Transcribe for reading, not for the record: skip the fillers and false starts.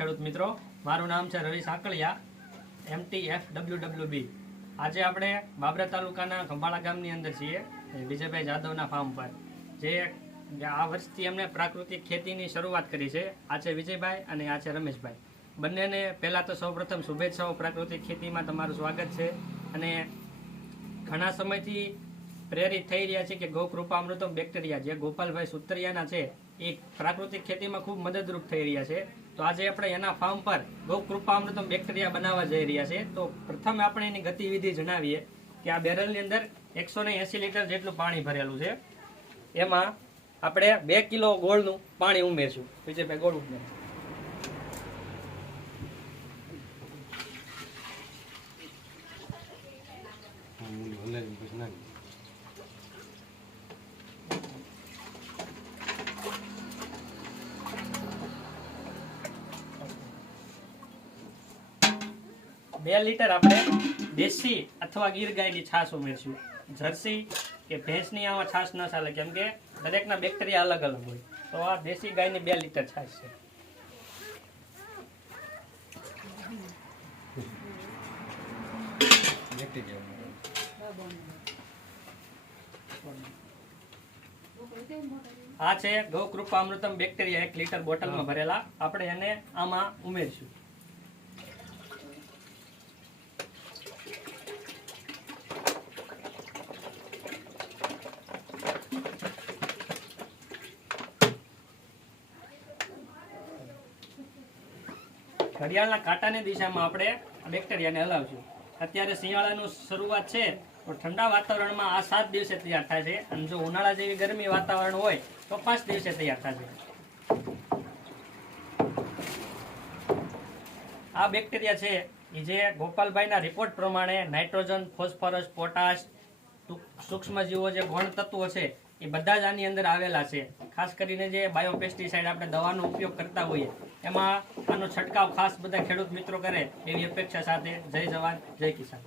ખેડૂત મિત્રો, મારું નામ છે રવિ સાંકળિયા, MTFWWB. આજે આપણે બાબરા તાલુકાના ખંભાળા ગામની અંદર છીએ, વિજયભાઈ જાદવના ફાર્મ પર, જે આ વર્ષથી એમણે પ્રાકૃતિક ખેતીની શરૂઆત કરી છે. આ છે વિજયભાઈ અને આ છે રમેશભાઈ. બંનેને પહેલાં તો સૌપ્રથમ શુભેચ્છાઓ. પ્રાકૃતિક ખેતીમાં તમારું સ્વાગત છે. અને ઘણા સમયથી પ્રેરિત થઈ રહ્યા છે કે ગૌકૃપામૃતમ બેક્ટેરિયા જે ગોપાલભાઈ સુતરિયાના છે એ પ્રાકૃતિક ખેતીમાં ખૂબ મદદરૂપ થઈ રહ્યા છે. તો આજે આપણે એના ફાર્મ પર ગૌકૃપામૃતમ બેક્ટેરિયા બનાવવા જઈ રહ્યા છે. તો પ્રથમ આપણે એની ગતિવિધિ જણાવીએ કે આ બેરલની અંદર 180 લીટર જેટલું પાણી ભરેલું છે. એમાં આપણે 2 કિલો ગોળનું પાણી ઉમેરશું. વિજયભાઈ ગોળ ઉમેર. બે લીટર આપણે દેશી અથવા ગીર ગાયની છાશ ઉમેરશું. જર્સી કે ભેંસની આમાં છાશ ન ચાલે, કેમ કે દરેકના બેક્ટેરિયા અલગ અલગ હોય. તો આ દેશી ગાયની 2 લીટર છાશ છે. આ છે ગૌકૃપામૃતમ બેક્ટેરિયા 1 લીટર બોટલમાં ભરેલા. આપણે એને આમાં ઉમેરશું. ઘડિયાળના કાંટાની દિશામાં આપણે બેક્ટેરિયાને હલાવશું. અત્યારે શિયાળાનું શરૂઆત છે, તો ઠંડા વાતાવરણમાં આ 7 દિવસે તૈયાર થાય છે, અને જો ઉનાળા જેવી ગરમી વાતાવરણ હોય તો 5 દિવસે તૈયાર થશે. આ બેક્ટેરિયા છે એ જે ગોપાલભાઈના રિપોર્ટ પ્રમાણે નાઇટ્રોજન, ફોસ્ફરસ, પોટાશ, સૂક્ષ્મજીવો જે ગૌણ તત્વો છે એ બધા જ આની અંદર આવેલા છે. ખાસ કરીને જે બાયોપેસ્ટિસાઇડ આપણે દવાનો ઉપયોગ કરતા હોઈએ એમાં આનો છંટકાવ ખાસ બધા ખેડૂત મિત્રો કરે એવી અપેક્ષા સાથે. જય જવાન, જય કિસાન.